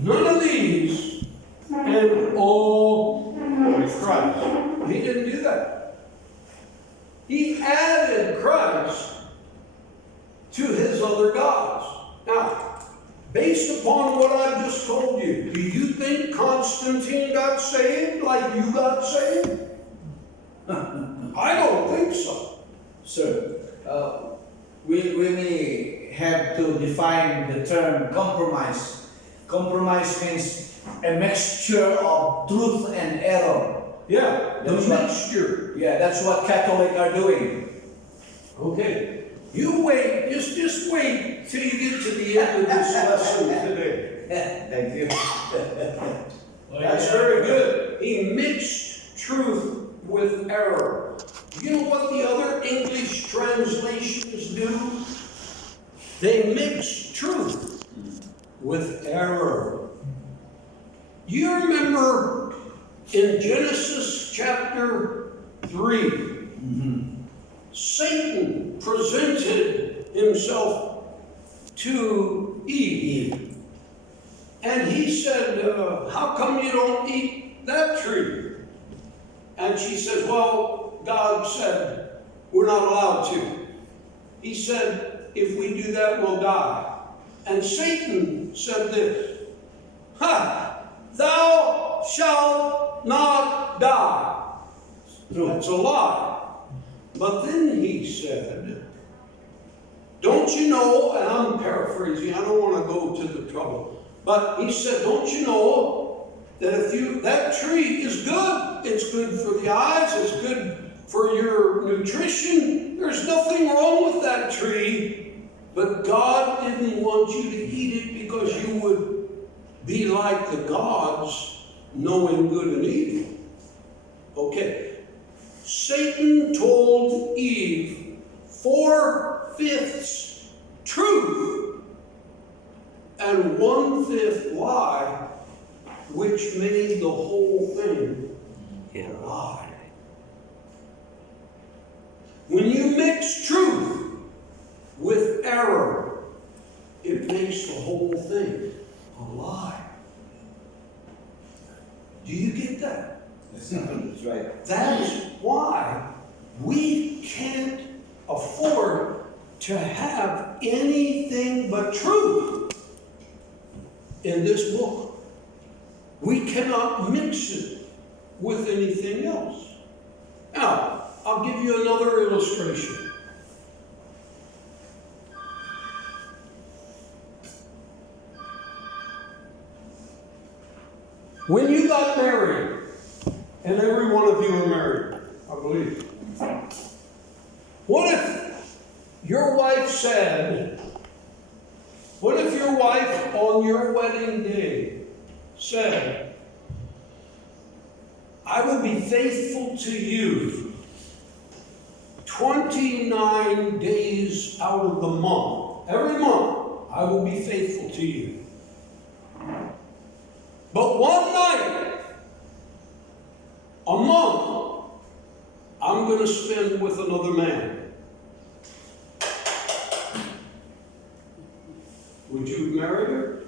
None of these, and all Christ. He didn't do that. He added Christ to his other gods. Now, based upon what I've just told you, do you think Constantine got saved like you got saved? I don't think so. Sir, we may have to define the term compromise. Compromise means a mixture of truth and error. Yeah, the mixture. Yeah, that's what Catholics are doing. Okay. You wait, just wait till you get to the end of this lesson today. Thank you. That's very good. He mixed truth with error. You know what the other English translations do? They mix truth with error. You remember in Genesis chapter 3, Satan presented himself to Eve. And he said, how come you don't eat that tree? And she says, well, God said we're not allowed to. He said, if we do that, we'll die. And Satan said this, thou shalt not die. That's a lie. But then he said, don't you know, and I'm paraphrasing, I don't want to go to the trouble, but he said, don't you know that that tree is good. It's good for the eyes, it's good for your nutrition. There's nothing wrong with that tree. But God didn't want you to eat it because you would be like the gods, knowing good and evil. Okay. Satan told Eve 4/5 truth and 1/5 lie, which made the whole thing a lie. When you mix truth with error, it makes the whole thing a lie. Do you get that? That's right. That is why we can't afford to have anything but truth in this book. We cannot mix it with anything else. Now, I'll give you another illustration. When you got married, and every one of you are married, I believe. What if your wife on your wedding day said, I will be faithful to you 29 days out of the month. Every month, I will be faithful to you. But one night, a month, I'm going to spend with another man. Would you marry her?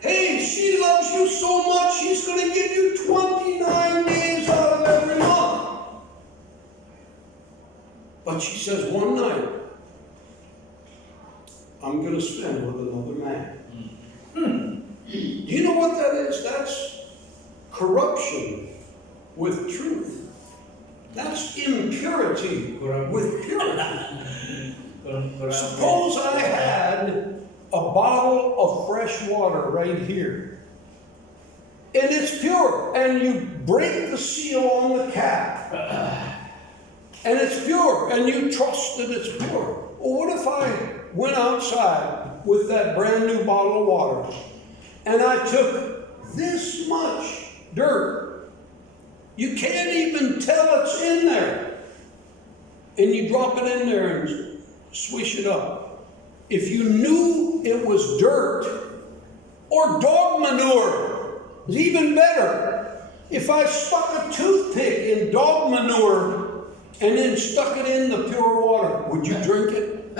Hey, she loves you so much, she's going to give you 29 days out of every month. But she says, one night, I'm going to spend with another man. Do you know what that is? That's corruption with truth. That's impurity with purity. Suppose I had a bottle of fresh water right here, and it's pure, and you break the seal on the cap, and it's pure, and you trust that it's pure. Well, what if I went outside with that brand new bottle of water, and I took this much dirt? You can't even tell it's in there. And you drop it in there and swish it up. If you knew it was dirt or dog manure, it's even better. If I stuck a toothpick in dog manure and then stuck it in the pure water, would you drink it?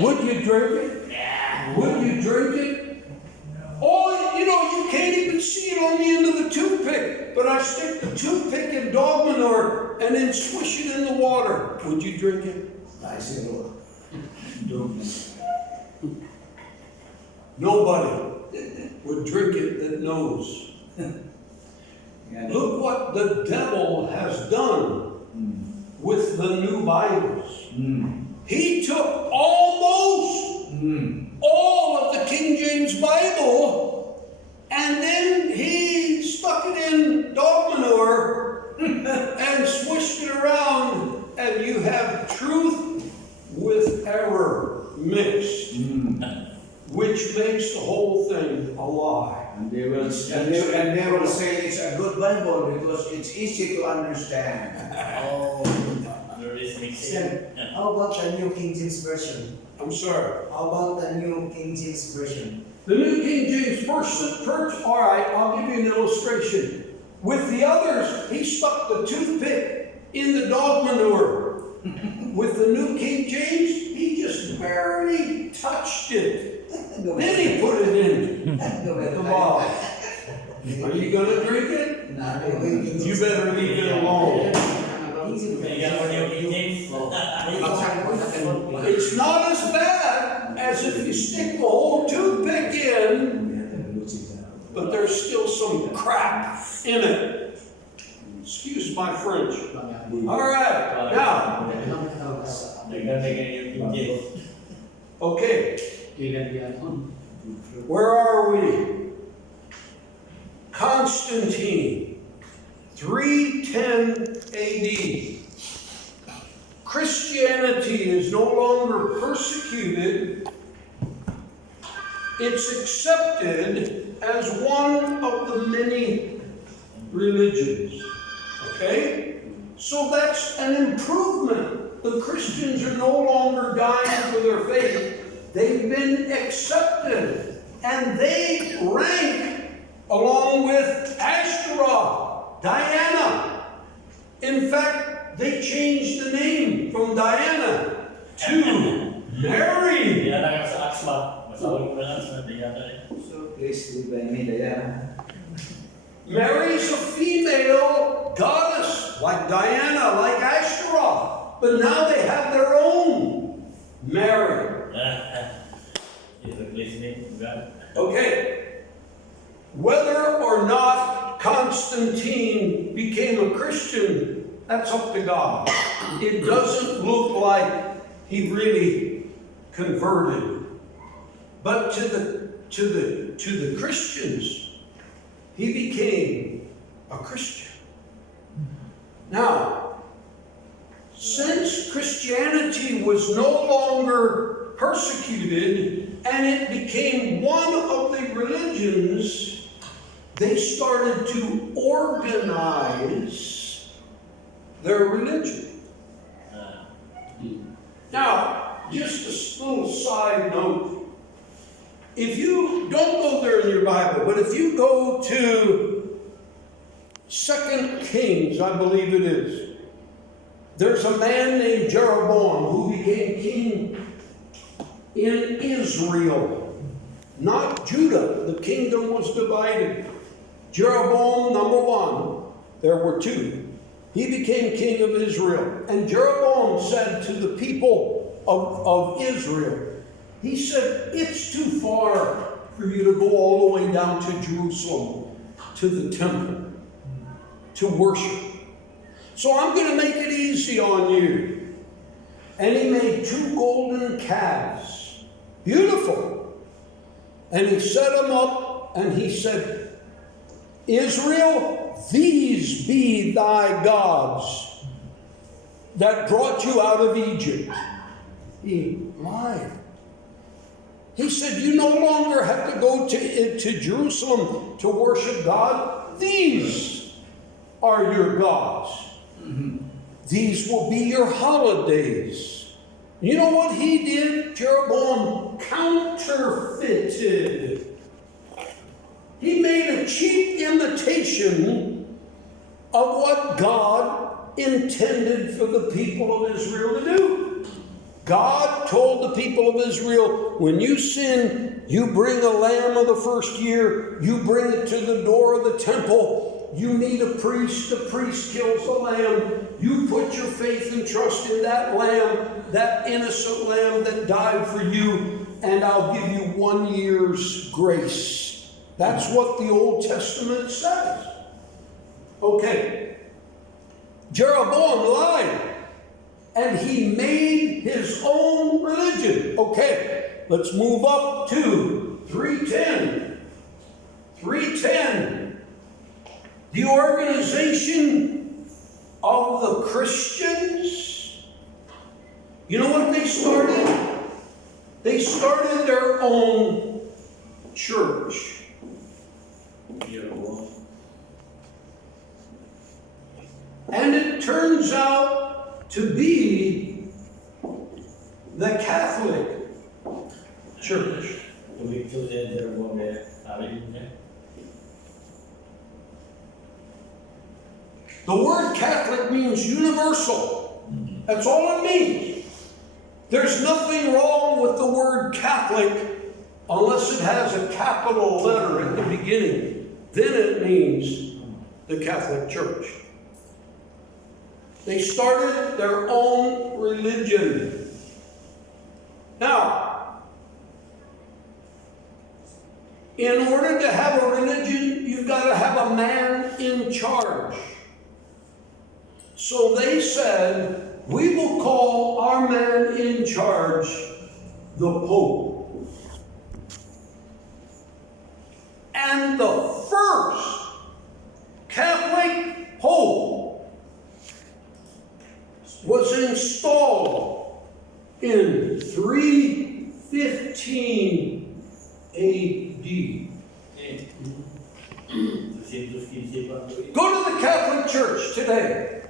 Would you drink it? Would you but I stick the toothpick in dog manure and then swish it in the water. Would you drink it? I say, Lord. Nobody would drink it that knows. Look what the devil has done with the new Bibles. He took almost all of the King James Bible and then he stuck it in dog manure and swished it around, and you have truth with error mixed, which makes the whole thing a lie. And they will say it's a good Bible because it's easy to understand. Oh, There is mixing. Sir, how about the New King James Version? I'm sorry. How about the New King James Version? The New King James all right, I'll give you an illustration. With the others, he stuck the toothpick in the dog manure. With the New King James, he just barely touched it. Then he put it in the bottle. Are you going to drink it? You better leave it alone. It's not as bad as if you stick the whole toothpick in, but there's still some crap in it. Excuse my French. All right, now, okay, where are we? Constantine, 310 AD. Christianity is no longer persecuted. It's accepted as one of the many religions. Okay? So that's an improvement. The Christians are no longer dying for their faith. They've been accepted. And they rank along with Ashtaroth, Diana. In fact, they changed the name from Diana to Mary. So please leave by me, Diana. Mary's a female goddess, like Diana, like Ashtaroth. But now they have their own Mary. Okay. Whether or not Constantine became a Christian, that's up to God. It doesn't look like he really converted. But to the Christians, he became a Christian. Now, since Christianity was no longer persecuted and it became one of the religions, they started to organize their religion. Now, just a little side note. If you don't go there in your Bible, but if you go to 2 Kings, I believe it is, there's a man named Jeroboam who became king in Israel, not Judah. The kingdom was divided. Jeroboam, number one, there were two. He became king of Israel. And Jeroboam said to the people of Israel, he said, it's too far for you to go all the way down to Jerusalem, to the temple, to worship. So I'm going to make it easy on you. And he made 2 golden calves, beautiful. And he set them up and he said, Israel, these be thy gods that brought you out of Egypt. He lied. He said, you no longer have to go to Jerusalem to worship God. These are your gods. These will be your holidays. You know what he did? Jeroboam counterfeited. He made a cheap imitation of what God intended for the people of Israel to do. God told the people of Israel, when you sin, you bring a lamb of the first year, you bring it to the door of the temple, you need a priest kills the lamb, you put your faith and trust in that lamb, that innocent lamb that died for you, and I'll give you 1 year's grace. That's what the Old Testament says. Okay. Jeroboam lied, and he made his own religion. Okay, let's move up to 310. 310. The organization of the Christians. You know what they started? They started their own church. And it turns out to be the Catholic Church. The word Catholic means universal. That's all it means. There's nothing wrong with the word Catholic unless it has a capital letter at the beginning. Then it means the Catholic Church. They started their own religion. Now, in order to have a religion, you've got to have a man in charge. So they said, we will call our man in charge the Pope. And the first Catholic Pope was installed in 315 A.D. Go to the Catholic Church today.